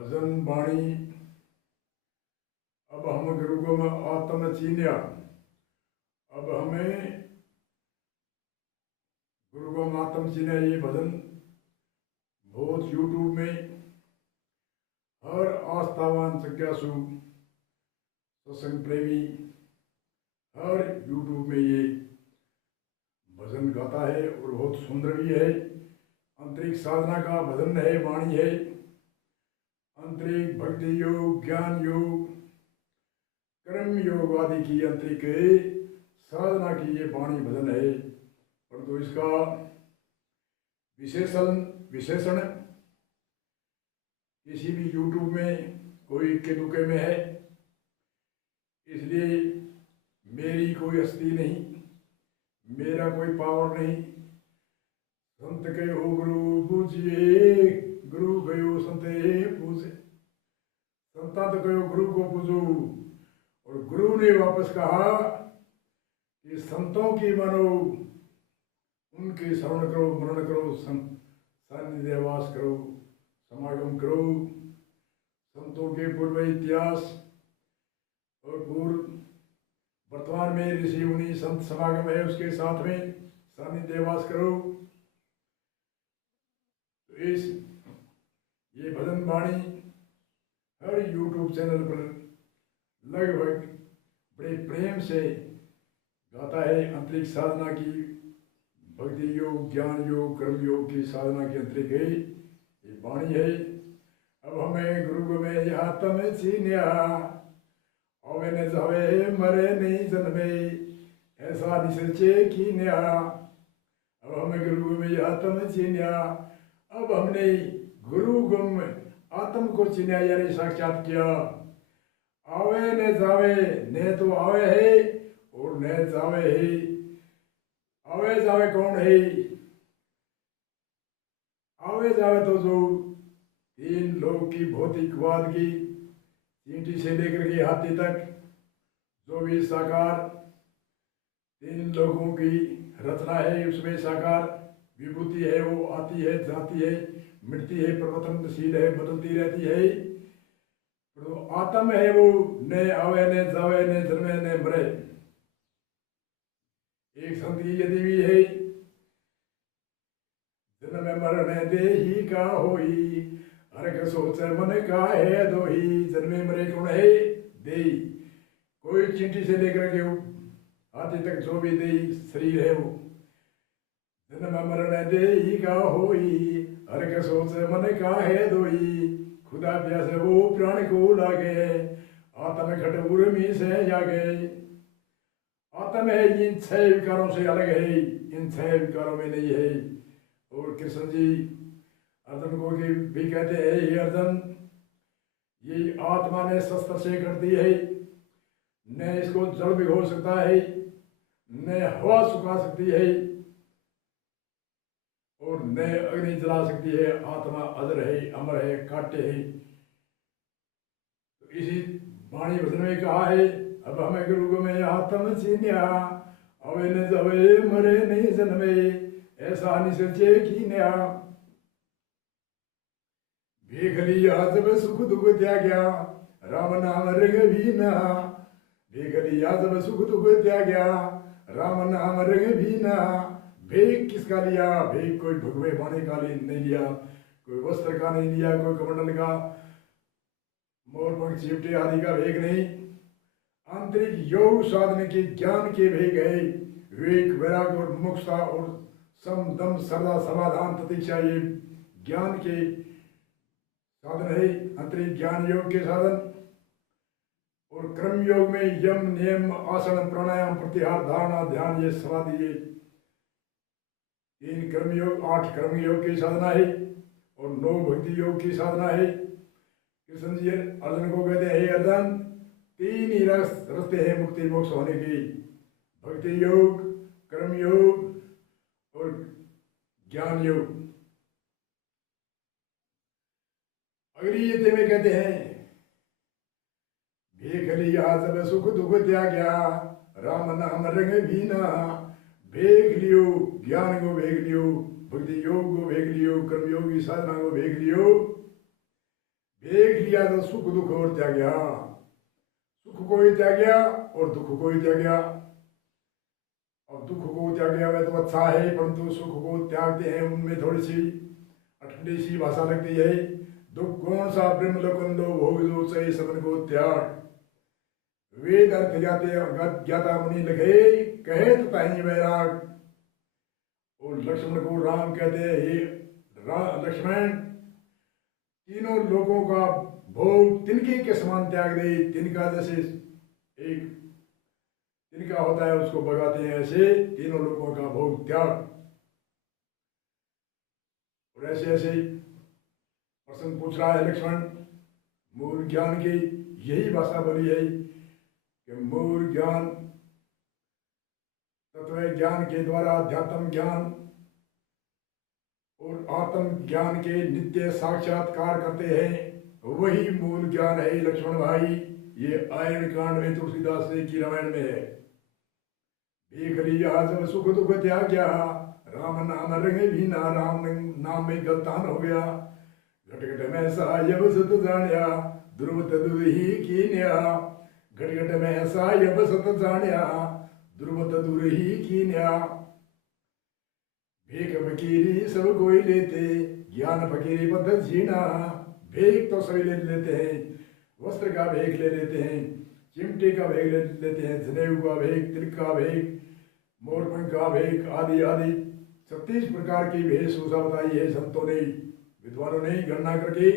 भजन बाणी। अब हम गुरु को आत्म चीन्या। अब हमें गुरु को आत्म चीन्या। ये भजन बहुत यूट्यूब में हर आस्थावान जिज्ञासु सत्संग प्रेमी हर यूट्यूब में ये भजन गाता है और बहुत सुंदर भी है। अंतरिक्ष साधना का भजन है, वाणी है। अंतरिक्ष भक्ति योग, ज्ञान योग, कर्म योग आदि की अंतरिक्ष साधना की ये वाणी भजन है। परंतु इसका विशेषण किसी भी यूट्यूब में कोई इक्के दुक्के में है, इसलिए मेरी कोई हस्ती नहीं, मेरा कोई पावर नहीं। संत कहो गुरु पूजिए, गुरु कहो संते पूजे। संता तो कहो गुरु को पूजो, और गुरु ने वापस कहा कि संतों की मानो, उनके श्रवण करो, मरण करो, सानिध्य वास करो, समागम करो। संतों के पूर्व इतिहास और पूर्व वर्तमान में ऋषि मुनि संत समागम है, उसके साथ में सानिध्य वास करो। तो इस ये भजन वाणी हर यूट्यूब चैनल पर लगभग बड़े प्रेम से गाता है। अंतरिक्ष साधना की, भक्ति योग, ज्ञान योग, कर्म योग की साधना के अंतरिक्ष है ये वाणी है। अब हमें गुरु में आत्म चीन्या, और न जावे मरे नहीं जन्मे, ऐसा निश्चय कीन्या। अब हमें गुरु में आत्म चीन्या। अब हमने गुरु गुम आत्म को चिन्या, यानी साक्षात किया। आवे न जावे, न तो आवे है और न जावे है। आवे जावे कौन है? आवे जावे तो जो तीन लोग की भौतिकवाद की चींटी से लेकर के हाथी तक जो भी साकार तीन लोगों की रचना है, उसमें साकार विभूति है, वो आती है, जाती है, मिटती है, परिवर्तनशील है, बदलती रहती है। तो आत्म है वो न आवे न जावे, न जन्मे न मरे। एक संत की यदि भी है, जन्म मरण दे ही का होई, हरक सोच मन का है दोही। जन्मे मरे कौन है? दे। कोई चींटी से लेकर के हाथी तक जो भी दे शरीर है वो। जन्म मरण दे ही का होई, हरक सोच मन का है दोही। खुदा प्यास वो प्राण को लागे, आत्म खट उर्मी से जागे। आत्म है इन 6 विकारों से अलग है, इन 6 विकारों में नहीं है। और कृष्ण जी अर्जुन को भी कहते हैं, ये अर्जुन, ये आत्मा ने शस्त्र से कर दी है, न इसको जल भिगो सकता है, न हवा सुखा सकती है, और न अग्नि जला सकती है। आत्मा अजर है, अमर है, काट्य है। तो इसी वाणी भजन में कहा है, अब हमें गुरु को में आत्म चीन्या, अवे न जवे मरे नहीं जन्मे, ऐसा निश्चय कीन्या। भेख लिया जब सुख दुख त्याग्या, राम नाम रघुवीना। भेख लिया जब सुख दुख त्याग्या, राम नाम रघुवीना। भेख किसका लिया? भेख कोई भगवे पाने का नहीं लिया, कोई वस्त्र का नहीं लिया, कोई कमंडल का, मोर पंख चिमटे आदि का भेख नहीं। आंतरिक योग साधन के ज्ञान के भेग है। विवेक, वैराग्य और मुक्ता और सम दम श्रद्धा समाधान प्रतीक्षा, ये ज्ञान के साधन है। अंतरिक ज्ञान योग के साधन। और कर्म योग में यम, नियम, आसन, प्राणायाम, प्रत्याहार, धारणा, ध्यान, ये समाधि, ये 3 कर्म योग, 8 कर्म योग की साधना है, और 9 भक्ति योग की साधना है। कृष्ण जी अर्जुन को कहते हैं, अर्जुन, 3 ही रास्ते हैं मुक्ति मोक्ष होने की, भक्ति योग, कर्म योग और ज्ञान योग। अगली यदि में कहते हैं, भेख लिया जब सुख दुख त्याग्या, राम नाम रघुवीना। भेख लियो, ज्ञान को भेख लियो, भक्ति योग को भेख लियो, कर्म योग की साधना को भेख लियो। देख लिया तो सुख दुख और त्याग्या, सुख को ही त्याग्या और दुख को ही त्याग्या। अब दुख को त्याग्या वह तो अच्छा है, परंतु सुख को त्यागते हैं उनमें थोड़ी सी अठंडी सी भाषा लगती है। दुख कौन सा ब्रह्म लोकन लो भोग लो सही सबन को त्याग। वेद अर्थ ज्ञाता मुनि लिखे कहे तो ताही वैराग। और लक्ष्मण को राम कहते हैं, लक्ष्मण तीनों लोगों का भोग तिनके के समान त्याग दे। तिनका जैसे एक तिनका होता है उसको भगाते हैं, ऐसे तीनों लोगों का भोग त्याग। और ऐसे ऐसे प्रश्न पूछ रहा है लक्ष्मण। मूल ज्ञान की यही भाषा बोली है कि मूल ज्ञान तत्व ज्ञान के द्वारा अध्यात्म ज्ञान और आत्म ज्ञान के नित्य साक्षात्कार करते हैं, वही मूल ज्ञान है लक्ष्मण भाई। ये आयन कांड में तुलसीदास की रामायण में है। देख लिया जब सुख दुख त्याग्या, राम नाम रंगे भीना, राम नाम में गलतान हो गया। घट घट में सायब सत जानिया, ध्रुव तदुरही कीन्या। घट घट में सायब सत जानिया, ध्रुव तदुरही कीन्या। भेक फकीरी सब कोई लेते, ज्ञान फकीरी बद्ध जीना। भेक तो सभी ले लेते हैं, वस्त्र का भेक ले लेते हैं, चिमटे का भेक ले लेते हैं, जनेऊ का भेक, तिलक का भेक, मोरपंख का भेक आदि आदि 36 प्रकार की वेशभूषा बताई है संतों ने, विद्वानों ने गणना करके।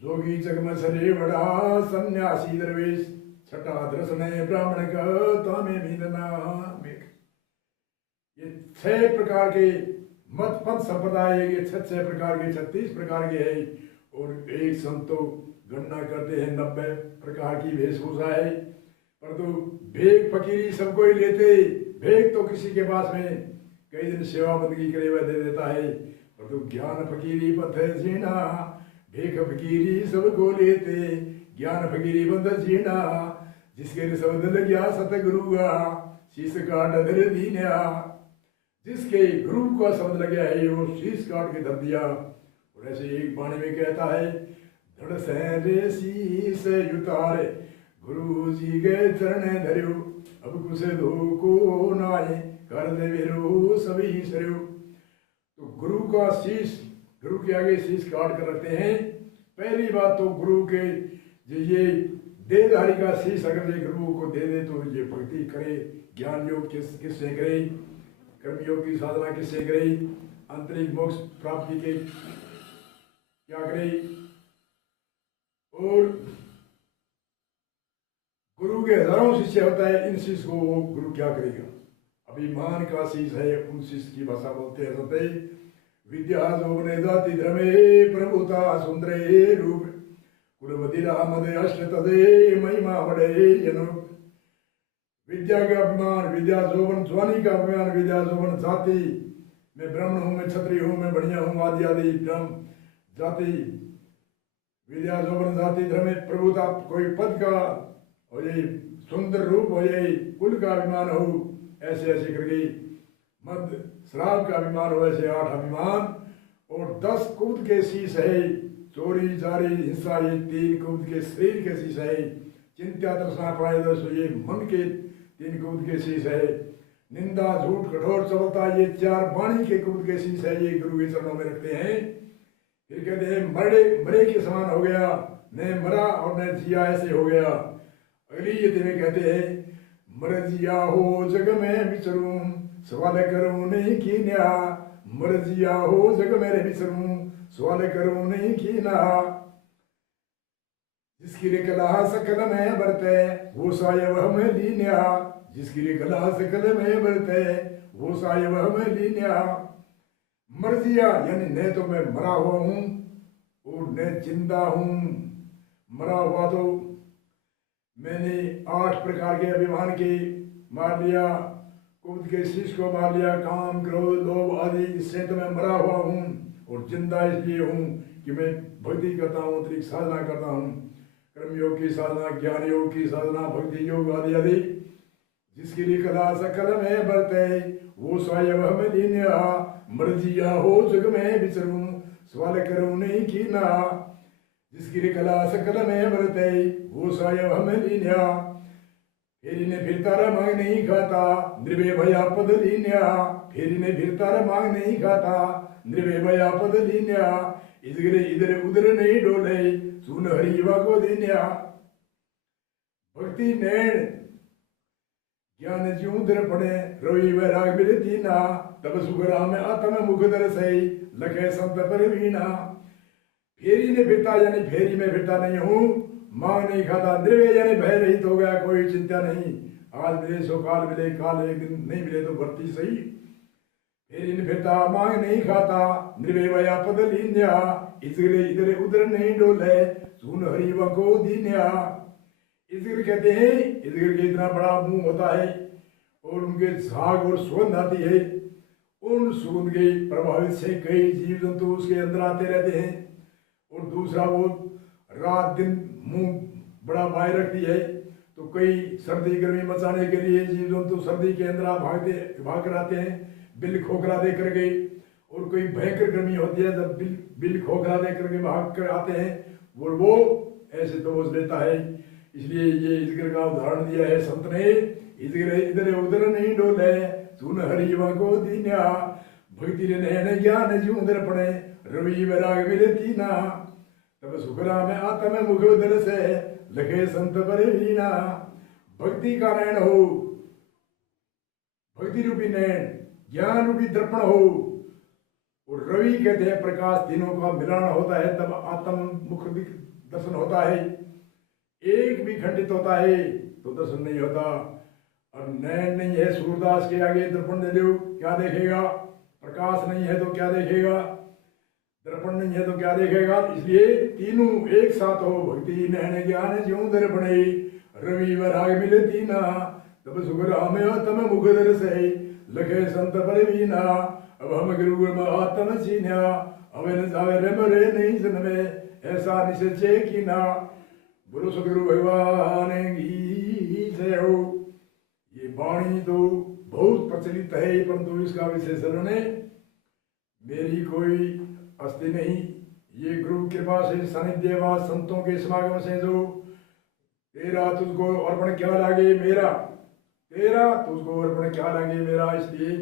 जोगी जगम सरे बड़ा, सन्यासी दरवेश छठा दर्शन ब्राह्मण का तामे मीनना। ये 6 प्रकार के मत पद संप्रदाय, ये 6 प्रकार के 36 प्रकार के है। और एक संतो गणना करते हैं 90 प्रकार की वेशभूषा है। परंतु भेक फकीरी सबको ही लेते, भेक तो किसी के पास में कई दिन सेवा बंदगी करे वह दे देता है, परंतु ज्ञान फकीरी पथ जीना। भेक फकीरी सबको लेते, ज्ञान फकीरी पथ जीना। जिसके शब्द लग गया सतगुरु का, शीश काट धर दीन्या। जिसके गुरु का शब्द लग गया है वो शीश काट के धर दिया। और ऐसे एक वाणी में कहता है, धड़ से शीश उतारे, गुरु जी गए चरण धर्यो। अब कुछ दो को नाए, कर दे वेरो सभी सरयो। तो गुरु का शीश, गुरु के आगे शीश काट कर रखते हैं। पहली बात तो गुरु के ये देहधारी का शीश अगर ये गुरु को दे दे तो ये भक्ति करे। ज्ञान योग किससे करे, कर्मयोग की साधना किससे करे, आंतरिक मोक्ष प्राप्ति के क्या करे। और गुरु के हजारों शिष्य होता है, इन शिष्य को वो गुरु क्या करेगा। अभिमान का शीश है, उन शिष्य की भाषा बोलते हैं सत्य। विद्या जोने जाति धर्मे, प्रभुता सुंदरे रूप, कुलमदिरा मदे अष्ट तदे, महिमा बड़े जनो। विद्या का अभिमान, विद्या जोवन ज्वानी का अभिमान, विद्या जोवन जाति, मैं ब्राह्मण हूँ, मैं क्षत्रिय हूँ, मैं बढ़िया हूँ, आदि आदि ब्रह्म जाति। विद्या जोवन जाति धर्म, प्रभुता कोई पद का हो जाए, सुंदर रूप हो जाए, कुल का अभिमान हो, ऐसे ऐसे करके। मद शराब का अभिमान हो, ऐसे 8 अभिमान। और 10 कूद के शीश है, चोरी जारी हिंसा, ये 3 कूद के शरीर के शीश है। चिंता तृष्णा प्रायदश, ये मन के 3 कूद के शीश है। निंदा झूठ कठोर चबलता, ये 4 वाणी के कूद के शीश है। ये गुरु के चरणों में रखते हैं। फिर कहते हैं मरे के समान हो गया, न मरा और न जिया, ऐसे हो गया। अगली ये में कहते हैं, मर जिया हो जग में विचरूं, सवाल करूं नहीं कीन्या। मर जिया हो जग में विचरूं, सवाल करूं नहीं कीना। जिसकी रे कला सकल में बरते, वो साय वह में लीन्या। जिसकी रे कला सकल में बरते, वो साय वह में लीन्या। मर जिया यानी न तो मैं मरा हुआ हूं और न जिंदा हूं। मरा हुआ तो मैंने 8 प्रकार के अभिमान के मार लिया, क्रोध के शीश को मार लिया, काम क्रोध लोभ आदि, इससे तो मैं मरा हुआ हूँ। और जिंदा इसलिए हूँ कि मैं भक्ति करता हूँ, अतिरिक्त साधना करता हूँ, कर्मयोग की साधना, ज्ञान योग की साधना, भक्ति योग आदि आदि। जिसके लिए कला सकल में बरते, वो स्वयं में लीन्या। मर जिया हो जग में विचरूं, सवाल करो नहीं की ना जिसकी कला सकल में बरते वो सायब हमें लीन्या फेरी ने फिर तारा मांग नहीं खाता निर्भय भया पद लीन्या फेरी ने फिर तारा मांग नहीं खाता निर्भय भया पद लीन्या इधर उधर नहीं डोले सुन हरिवा को दीन्या भक्ति नैण ज्ञान ज्यों दर्पणे रोई वैराग मिले दीना तब सुगरा में आत्म मुख दर सही लखे संत पर वीणा फेरी ने फिरता यानी फेरी में फिरता नहीं हूँ मांग नहीं खाता निर्भय यानी भय रहित हो गया कोई चिंता नहीं आज मिले सो काल मिले काल एक दिन नहीं मिले तो भर्ती सही फेरी ने फिरता मांग नहीं खाता निर्भय भया पद लीन्या इधर उधर नहीं डोले सुन हरिवा को दीन्या इधर कहते हैं इधर के इतना बड़ा मुंह होता है और उनके झाग और सुगंध आती है उन सुगंध के प्रभावित से कई जीव जंतु उसके अंदर आते रहते हैं और दूसरा वो रात दिन मुंह बड़ा बाय रखती है तो कई सर्दी गर्मी मचाने के लिए जीव जंतु सर्दी के अंदर भाग कर आते हैं बिल खोखला दे करके और कोई भयंकर गर्मी होती है जब बिल खोखला दे करके भाग कर आते हैं वो ऐसे तो लेता है इसलिए ये इधर का उदाहरण दिया है संत ने इधर उधर नहीं डोले सुन हरिवा को दीन्या भक्ति ने नयन ज्ञान जी उधर पड़े रवि वैराग मिले तीना तब सुखरा में आत्म मुख उधर से लगे संत पर वीणा भक्ति का नयन हो भक्ति रूपी नयन ज्ञान रूपी दर्पण हो और रवि कहते हैं प्रकाश तीनों का मिलान होता है तब आत्म मुख दर्शन होता है एक भी खंडित होता है तो दर्शन नहीं होता और नयन नहीं है सूरदास के आगे दर्पण दे दो क्या देखेगा प्रकाश नहीं है तो क्या देखेगा दर्पण नहीं है तो क्या देखेगा इसलिए तीनों एक साथ हो भक्ति नयन ज्ञान ज्यों दर्पणे रवि वैराग मिले तीना तब सुगरा में तम मुख दर से लखे संत पर वीना अब हम गुरु आत्म चीन्या अब न जावे रे मरे नहीं जन में ऐसा निश्चय की ना बोलो सदगुरु भगवान की जय हो। ये वाणी तो बहुत प्रचलित है परंतु इसका विशेषण ने मेरी कोई अस्थि नहीं ये गुरु कृपा से सानिध्य व संतों के समागम से जो तेरा तुझको अर्पण क्या लागे मेरा तेरा तुझको अर्पण क्या लागे मेरा इसलिए